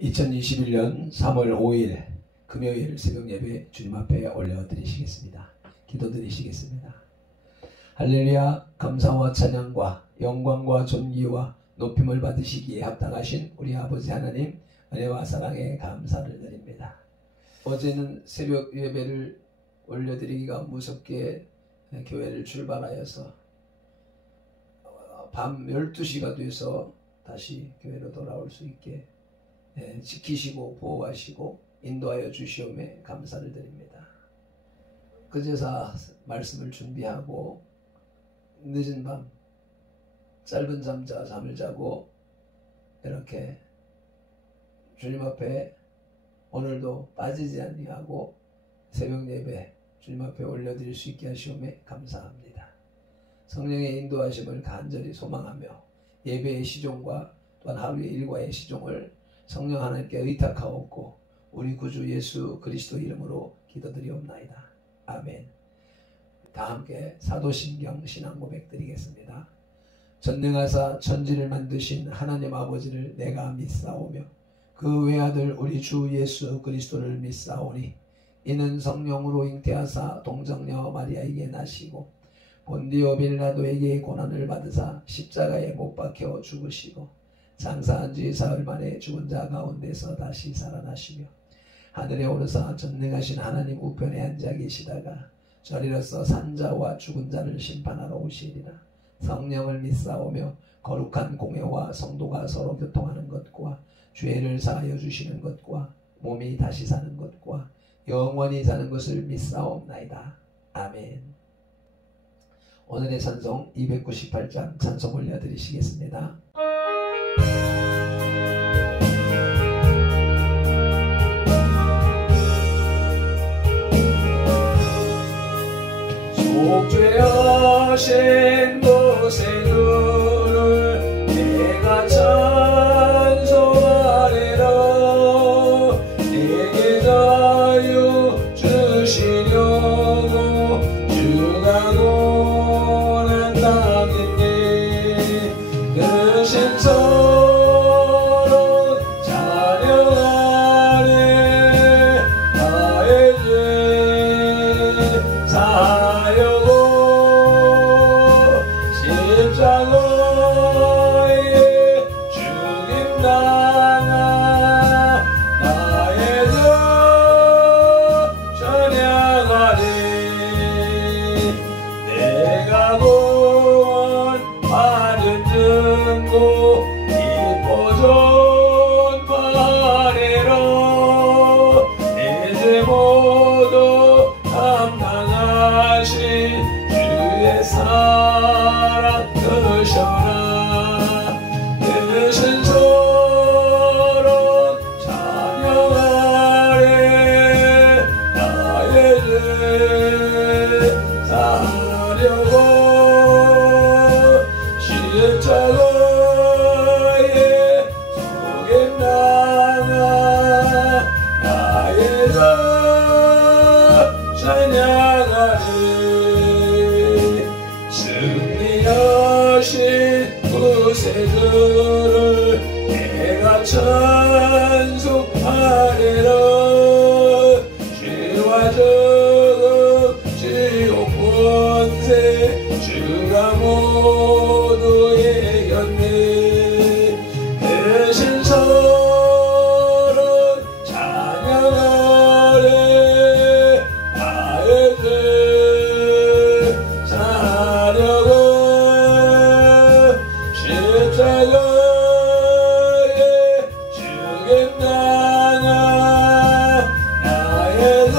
2021년 3월 5일 금요일 새벽 예배 주님 앞에 올려드리시겠습니다. 기도드리시겠습니다. 할렐루야. 감사와 찬양과 영광과 존귀와 높임을 받으시기에 합당하신 우리 아버지 하나님 은혜와 사랑에 감사를 드립니다. 어제는 새벽 예배를 올려드리기가 무섭게 교회를 출발하여서 밤 12시가 돼서 다시 교회로 돌아올 수 있게 지키시고 보호하시고 인도하여 주시오매 감사를 드립니다. 그제서 말씀을 준비하고 늦은 밤 짧은 잠을 자고 이렇게 주님 앞에 오늘도 빠지지 아니하고 새벽 예배 주님 앞에 올려드릴 수 있게 하시오매 감사합니다. 성령의 인도하심을 간절히 소망하며 예배의 시종과 또한 하루의 일과의 시종을 성령 하나님께 의탁하옵고 우리 구주 예수 그리스도 이름으로 기도드리옵나이다. 아멘. 다 함께 사도신경 신앙 고백 드리겠습니다. 전능하사 천지를 만드신 하나님 아버지를 내가 믿사오며 그 외아들 우리 주 예수 그리스도를 믿사오니 이는 성령으로 잉태하사 동정녀 마리아에게 나시고 본디오 빌라도에게 고난을 받으사 십자가에 못 박혀 죽으시고 장사한 지 사흘 만에 죽은 자 가운데서 다시 살아나시며 하늘에 오르사 전능하신 하나님 우편에 앉아 계시다가 저리로서 산자와 죽은 자를 심판하러 오시리라. 성령을 믿사오며 거룩한 공회와 성도가 서로 교통하는 것과 죄를 사하여 주시는 것과 몸이 다시 사는 것과 영원히 사는 것을 믿사옵나이다. 아멘. 오늘의 찬송 298장 찬송 올려드리시겠습니다. 속죄하신 곳에 그를 내가 찬송하리라. 내게 자유 주시려고 주가 고난 당했네. 그 신선은 찬양하리. 나의 죄 사하려고 십자가에 죽임당한 나의 죄 찬양하리. 내가 구원받은 증거 기뻐 전파하리라. 이제 모두 감당하신 주의 사랑 드셔라. 드신 서로 찬양하리. 나의 죄 사하려고 십자가에 죽임당한 나의 죄 찬양하리. 승리하신 구세주를 내가 찬송하리라. 죄와 저금 지옥 권세 주가 모두 이겼네. 대신 서로 찬양하리. 나의 죄 사하려고 십자가에 죽임당한 나의 죄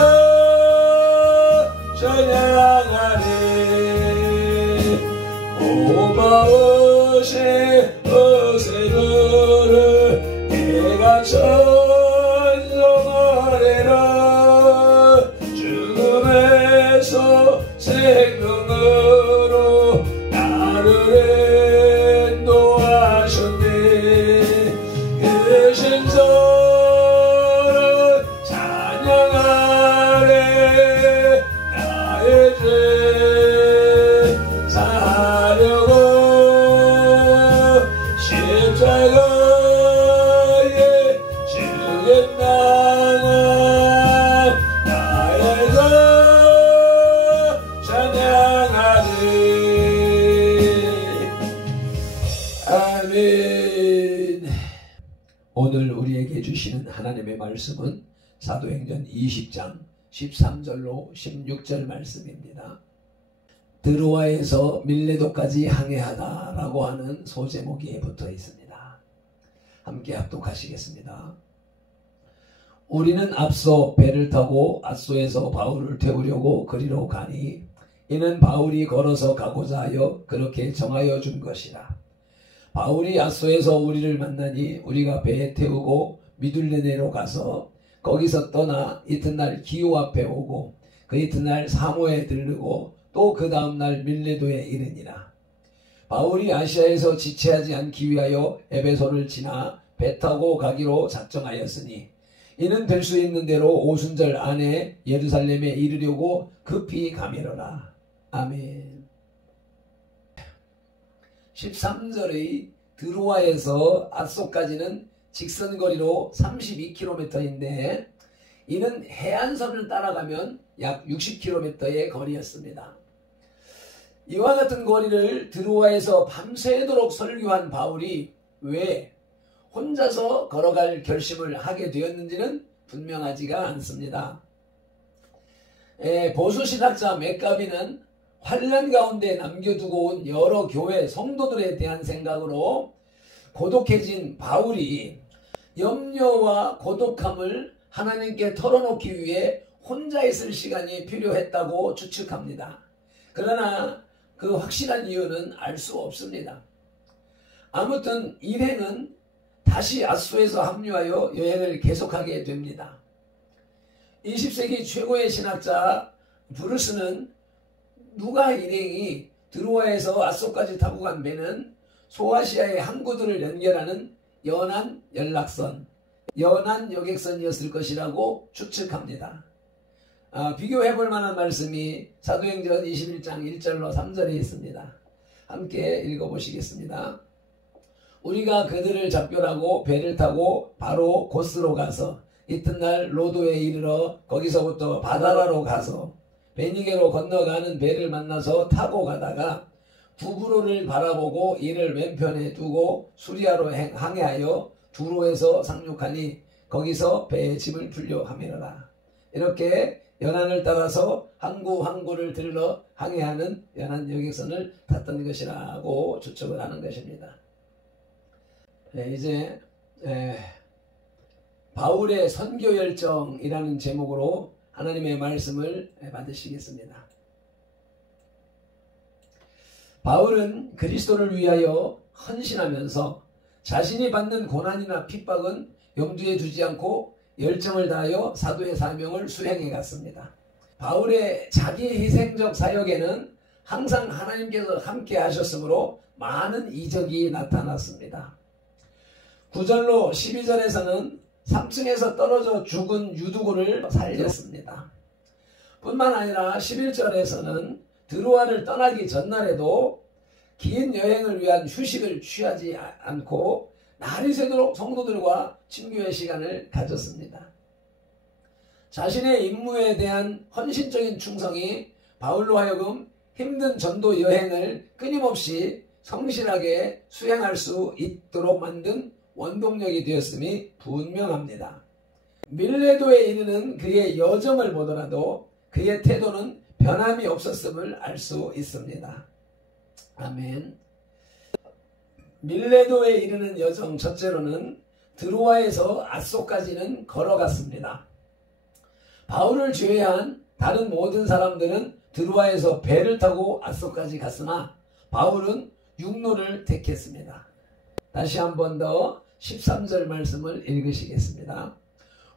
찬양하리. 고마우신 의세들을 내가 찬송하리라. 죽음에서 생명으로 나를 인도하셨네. 그 신선을 찬양하리. 나의 죄 사하려고 십자가에 오늘 우리에게 주시는 하나님의 말씀은 사도행전 20장 13절로 16절 말씀입니다. 드로아에서 밀레도까지 항해하다 라고 하는 소제목이 붙어 있습니다. 함께 합독하시겠습니다. 우리는 앞서 배를 타고 앗소에서 바울을 태우려고 그리로 가니 이는 바울이 걸어서 가고자 하여 그렇게 정하여 준 것이라. 바울이 앗소에서 우리를 만나니 우리가 배에 태우고 미둘레네로 가서 거기서 떠나 이튿날 기호 앞에 오고 그 이튿날 사모에 들르고 또 그 다음날 밀레도에 이르니라. 바울이 아시아에서 지체하지 않기 위하여 에베소를 지나 배 타고 가기로 작정하였으니 이는 될 수 있는 대로 오순절 안에 예루살렘에 이르려고 급히 가미러라. 아멘. 13절의 드로아에서 앗소까지는 직선거리로 32km인데 이는 해안선을 따라가면 약 60km의 거리였습니다. 이와 같은 거리를 드로아에서 밤새도록 설교한 바울이 왜 혼자서 걸어갈 결심을 하게 되었는지는 분명하지가 않습니다. 보수신학자 맥가비는 환란 가운데 남겨두고 온 여러 교회 성도들에 대한 생각으로 고독해진 바울이 염려와 고독함을 하나님께 털어놓기 위해 혼자 있을 시간이 필요했다고 추측합니다. 그러나 그 확실한 이유는 알 수 없습니다. 아무튼 일행은 다시 앗소에서 합류하여 여행을 계속하게 됩니다. 20세기 최고의 신학자 브루스는 누가 일행이 드로아에서 앗소까지 타고 간 배는 소아시아의 항구들을 연결하는 연안 연락선, 연안 여객선이었을 것이라고 추측합니다. 비교해볼 만한 말씀이 사도행전 21장 1절로 3절에 있습니다. 함께 읽어보시겠습니다. 우리가 그들을 작별하고 배를 타고 바로 고스로 가서 이튿날 로도에 이르러 거기서부터 바다라로 가서 베니게로 건너가는 배를 만나서 타고 가다가 부브로를 바라보고 이를 왼편에 두고 수리아로 항해하여 두로에서 상륙하니 거기서 배의 짐을 풀려 하미러라. 이렇게 연안을 따라서 항구를 들러 항해하는 연안 여객선을 탔던 것이라고 추측을 하는 것입니다. 이제 바울의 선교열정이라는 제목으로 하나님의 말씀을 받으시겠습니다. 바울은 그리스도를 위하여 헌신하면서 자신이 받는 고난이나 핍박은 염두에 두지 않고 열정을 다하여 사도의 사명을 수행해 갔습니다. 바울의 자기희생적 사역에는 항상 하나님께서 함께 하셨으므로 많은 이적이 나타났습니다. 9절로 12절에서는 3층에서 떨어져 죽은 유두고를 살렸습니다. 뿐만 아니라 11절에서는 드로아를 떠나기 전날에도 긴 여행을 위한 휴식을 취하지 않고 날이 새도록 성도들과 친교의 시간을 가졌습니다. 자신의 임무에 대한 헌신적인 충성이 바울로 하여금 힘든 전도 여행을 끊임없이 성실하게 수행할 수 있도록 만든 원동력이 되었음이 분명합니다. 밀레도에 이르는 그의 여정을 보더라도 그의 태도는 변함이 없었음을 알 수 있습니다. 아멘. 밀레도에 이르는 여정 첫째로는 드로아에서 앗소까지는 걸어갔습니다. 바울을 제외한 다른 모든 사람들은 드로아에서 배를 타고 앗소까지 갔으나 바울은 육로를 택했습니다. 다시 한 번 더 13절 말씀을 읽으시겠습니다.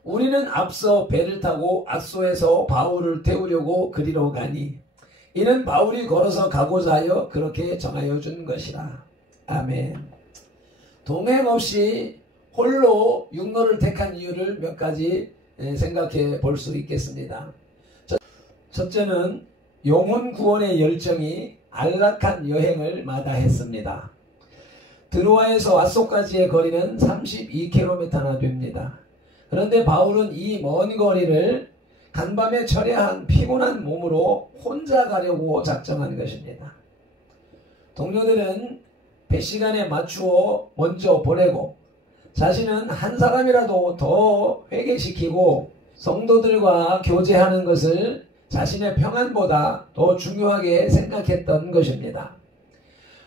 우리는 앞서 배를 타고 앗소에서 바울을 태우려고 그리로 가니 이는 바울이 걸어서 가고자 하여 그렇게 정하여 준 것이라. 아멘. 동행 없이 홀로 육로를 택한 이유를 몇 가지 생각해 볼 수 있겠습니다. 첫째는 영혼 구원의 열정이 안락한 여행을 마다했습니다. 드로아에서 앗소까지의 거리는 32km나 됩니다. 그런데 바울은 이 먼 거리를 간밤에 철야한 피곤한 몸으로 혼자 가려고 작정한 것입니다. 동료들은 배 시간에 맞추어 먼저 보내고 자신은 한 사람이라도 더 회개시키고 성도들과 교제하는 것을 자신의 평안보다 더 중요하게 생각했던 것입니다.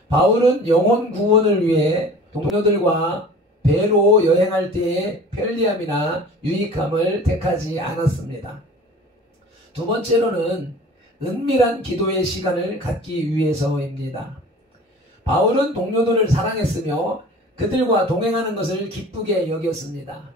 바울은 영혼 구원을 위해 동료들과 배로 여행할 때의 편리함이나 유익함을 택하지 않았습니다. 두 번째로는 은밀한 기도의 시간을 갖기 위해서입니다. 바울은 동료들을 사랑했으며 그들과 동행하는 것을 기쁘게 여겼습니다.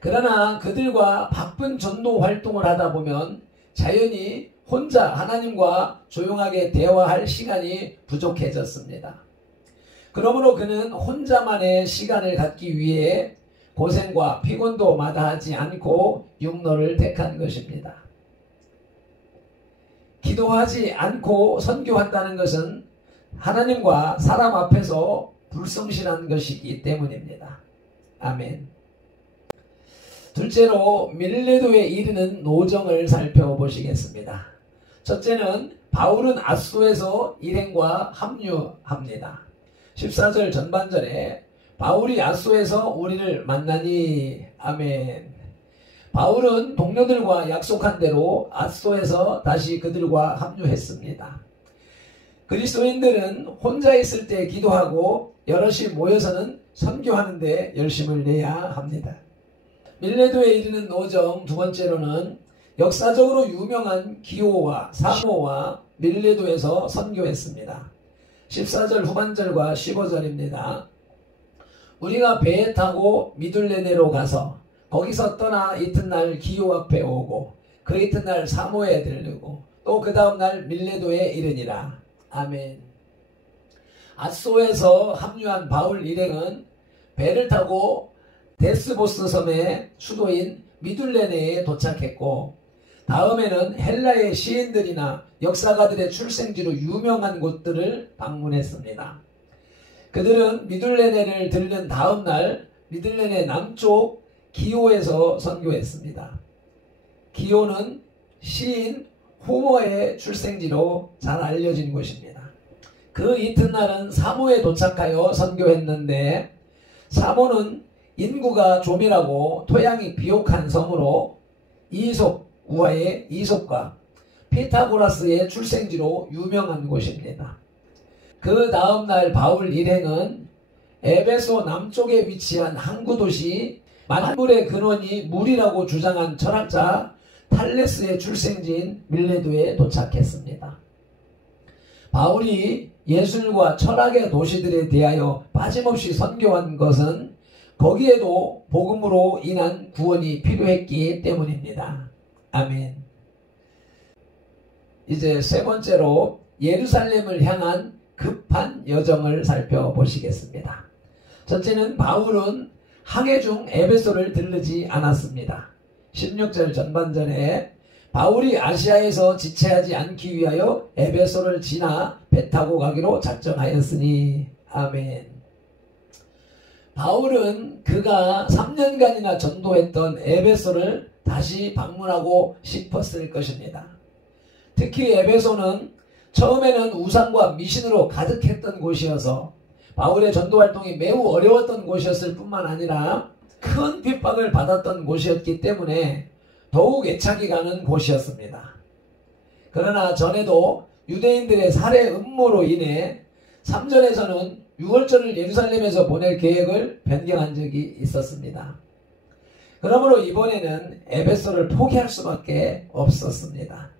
그러나 그들과 바쁜 전도 활동을 하다 보면 자연히 혼자 하나님과 조용하게 대화할 시간이 부족해졌습니다. 그러므로 그는 혼자만의 시간을 갖기 위해 고생과 피곤도 마다하지 않고 육로를 택한 것입니다. 기도하지 않고 선교한다는 것은 하나님과 사람 앞에서 불성실한 것이기 때문입니다. 아멘. 둘째로 밀레도에 이르는 노정을 살펴보시겠습니다. 첫째는 바울은 앗소에서 일행과 합류합니다. 14절 전반절에 바울이 앗소에서 우리를 만나니 아멘. 바울은 동료들과 약속한 대로 앗소에서 다시 그들과 합류했습니다. 그리스도인들은 혼자 있을 때 기도하고 여럿이 모여서는 선교하는 데 열심을 내야 합니다. 밀레도에 이르는 노정 두 번째로는 역사적으로 유명한 기오와 사모와 밀레도에서 선교했습니다. 14절 후반절과 15절입니다. 우리가 배에 타고 미둘레네로 가서 거기서 떠나 이튿날 기오 앞에 오고 그 이튿날 사모에 들르고 또 그 다음날 밀레도에 이르니라. 아멘. 앗소에서 합류한 바울 일행은 배를 타고 데스보스 섬의 수도인 미둘레네에 도착했고 다음에는 헬라의 시인들이나 역사가들의 출생지로 유명한 곳들을 방문했습니다. 그들은 미둘레네를 들른 다음날 미둘레네 남쪽 기오에서 선교했습니다. 기오는 시인 호머의 출생지로 잘 알려진 곳입니다. 그 이튿날은 사모에 도착하여 선교했는데 사모는 인구가 조밀하고 토양이 비옥한 섬으로 이솝, 우화의 이솝과 피타고라스의 출생지로 유명한 곳입니다. 그 다음날 바울 일행은 에베소 남쪽에 위치한 항구 도시 만물의 근원이 물이라고 주장한 철학자 탈레스의 출생지인 밀레도에 도착했습니다. 바울이 예술과 철학의 도시들에 대하여 빠짐없이 선교한 것은 거기에도 복음으로 인한 구원이 필요했기 때문입니다. 아멘. 이제 세 번째로 예루살렘을 향한 급한 여정을 살펴보시겠습니다. 첫째는 바울은 항해 중 에베소를 들르지 않았습니다. 16절 전반전에 바울이 아시아에서 지체하지 않기 위하여 에베소를 지나 배 타고 가기로 작정하였으니 아멘. 바울은 그가 3년간이나 전도했던 에베소를 다시 방문하고 싶었을 것입니다. 특히 에베소는 처음에는 우상과 미신으로 가득했던 곳이어서 바울의 전도활동이 매우 어려웠던 곳이었을 뿐만 아니라 큰 핍박을 받았던 곳이었기 때문에 더욱 애착이 가는 곳이었습니다. 그러나 전에도 유대인들의 살해 음모로 인해 3절에서는 6월절을 예루살렘에서 보낼 계획을 변경한 적이 있었습니다. 그러므로 이번에는 에베소를 포기할 수밖에 없었습니다.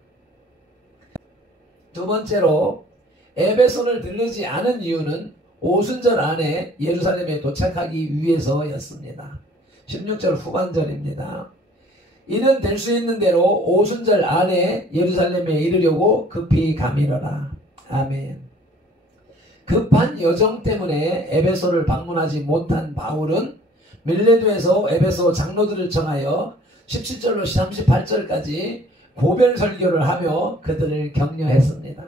두 번째로 에베소를 들르지 않은 이유는 오순절 안에 예루살렘에 도착하기 위해서였습니다. 16절 후반절입니다. 이는 될 수 있는 대로 오순절 안에 예루살렘에 이르려고 급히 가미러라. 아멘. 급한 여정 때문에 에베소를 방문하지 못한 바울은 밀레도에서 에베소 장로들을 청하여 17절로 38절까지 고별 설교를 하며 그들을 격려했습니다.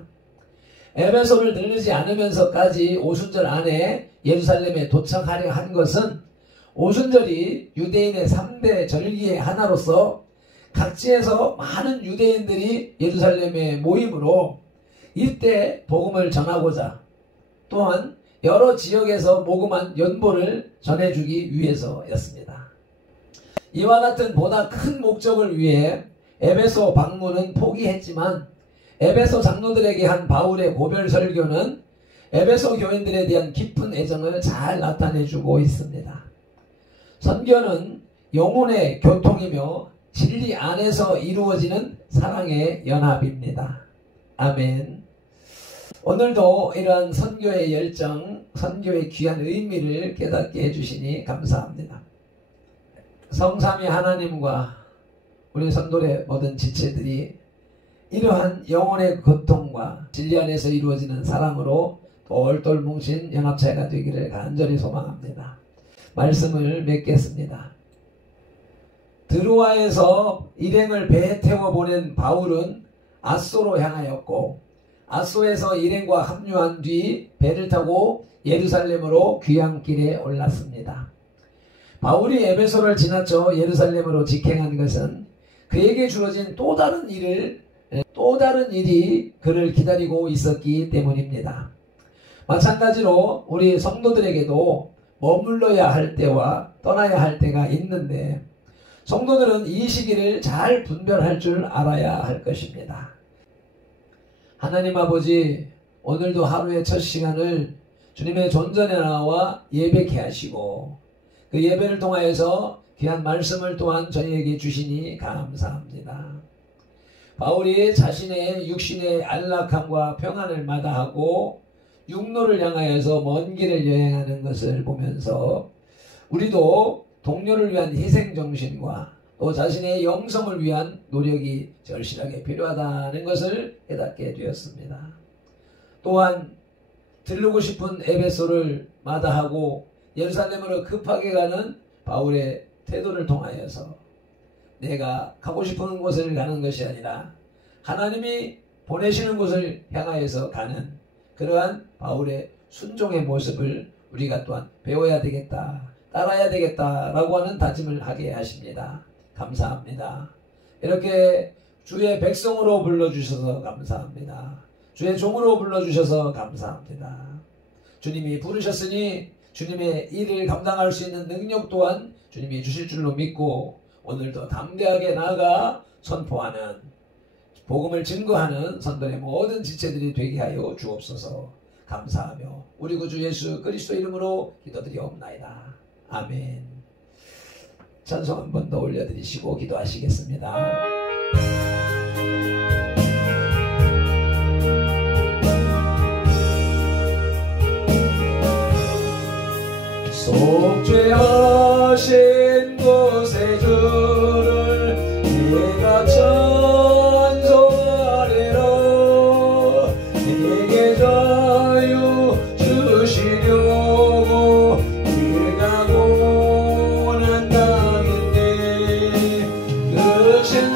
에베소를 들르지 않으면서까지 오순절 안에 예루살렘에 도착하려 한 것은 오순절이 유대인의 3대 절기의 하나로서 각지에서 많은 유대인들이 예루살렘에 모이므로 이때 복음을 전하고자 또한 여러 지역에서 모금한 연보를 전해주기 위해서였습니다. 이와 같은 보다 큰 목적을 위해 에베소 방문은 포기했지만 에베소 장로들에게 한 바울의 고별 설교는 에베소 교인들에 대한 깊은 애정을 잘 나타내주고 있습니다. 선교는 영혼의 교통이며 진리 안에서 이루어지는 사랑의 연합입니다. 아멘. 오늘도 이러한 선교의 열정, 선교의 귀한 의미를 깨닫게 해주시니 감사합니다. 성삼위 하나님과 우리 선돌의 모든 지체들이 이러한 영혼의 고통과 진리 안에서 이루어지는 사랑으로 똘똘 뭉친 연합체가 되기를 간절히 소망합니다. 말씀을 맺겠습니다. 드로아에서 일행을 배에 태워 보낸 바울은 아소로 향하였고 아소에서 일행과 합류한 뒤 배를 타고 예루살렘으로 귀향길에 올랐습니다. 바울이 에베소를 지나쳐 예루살렘으로 직행한 것은 그에게 주어진 또 다른 일이 그를 기다리고 있었기 때문입니다. 마찬가지로 우리 성도들에게도 머물러야 할 때와 떠나야 할 때가 있는데 성도들은 이 시기를 잘 분별할 줄 알아야 할 것입니다. 하나님 아버지, 오늘도 하루의 첫 시간을 주님의 존전에 나와 예배케 하시고 그 예배를 통하여서 귀한 말씀을 또한 저희에게 주시니 감사합니다. 바울이 자신의 육신의 안락함과 평안을 마다하고 육로를 향하여서 먼 길을 여행하는 것을 보면서 우리도 동료를 위한 희생정신과 또 자신의 영성을 위한 노력이 절실하게 필요하다는 것을 깨닫게 되었습니다. 또한 들르고 싶은 에베소를 마다하고 예루살렘으로 급하게 가는 바울의 태도를 통하여서 내가 가고 싶은 곳을 가는 것이 아니라 하나님이 보내시는 곳을 향하여서 가는 그러한 바울의 순종의 모습을 우리가 또한 배워야 되겠다, 따라야 되겠다라고 하는 다짐을 하게 하십니다. 감사합니다. 이렇게 주의 백성으로 불러주셔서 감사합니다. 주의 종으로 불러주셔서 감사합니다. 주님이 부르셨으니 주님의 일을 감당할 수 있는 능력 또한 주님이 주실 줄로 믿고 오늘도 담대하게 나아가 선포하는 복음을 증거하는 선도의 모든 지체들이 되게 하여 주옵소서. 감사하며 우리 구주 예수 그리스도 이름으로 기도드리옵나이다. 아멘. 찬송 한 번 더 올려드리시고 기도하시겠습니다. 속죄하신 곳에 주를 내가 찬송하리라. 내게 자유 주시려고 내가 고난 당했네. 그 신선한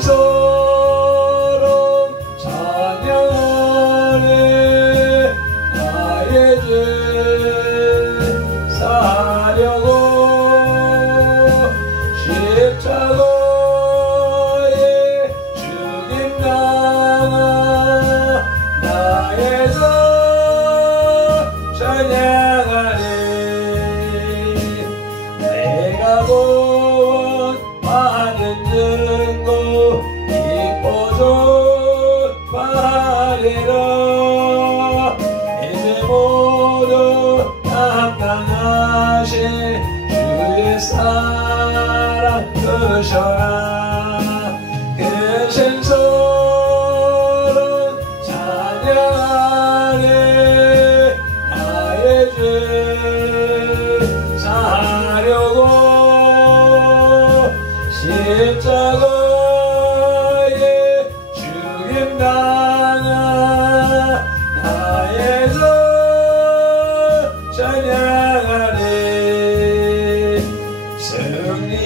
찬양하네. 나의 죄 사려고 십자가에 죽임 당한 나의 자 찬양하네. 내가 구원받은 증거 기뻐 좋아하리라. 이제 모두 감당하신 주의 사랑 크셔라. 그 신선한 찬양하네. 나의 죄 사려고 십자가에 죽임 당한 나의 자 찬양하네.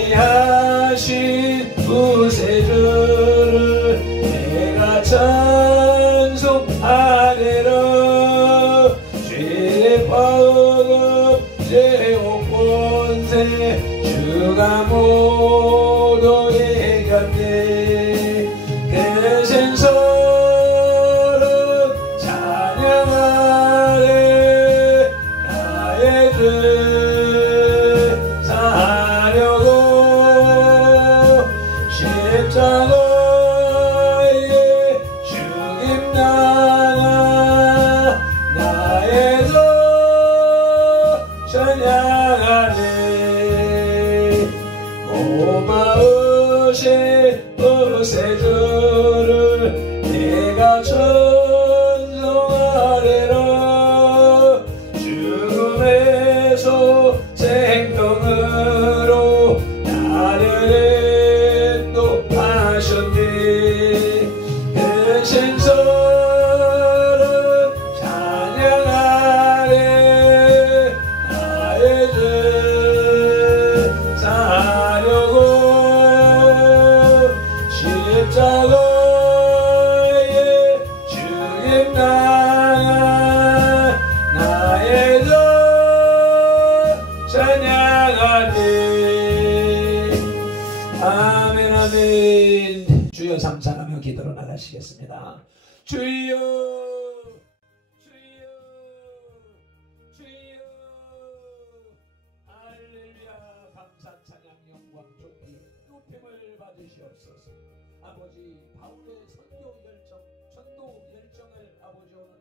승리하신 구세주를 내가 찬송하리라. 죄의 파급 죄옥 권세 주가 모두 이겼네. 그 신선한 찬양하네. 십자가의 죽임당한 나의 주 찬양하네. 고마우신 구세주를 내가 찬송하리라. 죽음에서 생명으로 나를 인도하셨네. 그 신선을 찬양하네. 나의 죄 사려고 십자가의 죽임당한 나의 주 찬양하네. 아멘 아멘. 주여 삼창하며 기도로 나가시겠습니다. 주여 주여 주여. 할렐루야. 감사 찬양 영광 존귀 높임을 받으시옵소서. 아버지 바울의 선교 열정 전도 열정을 아버지 오늘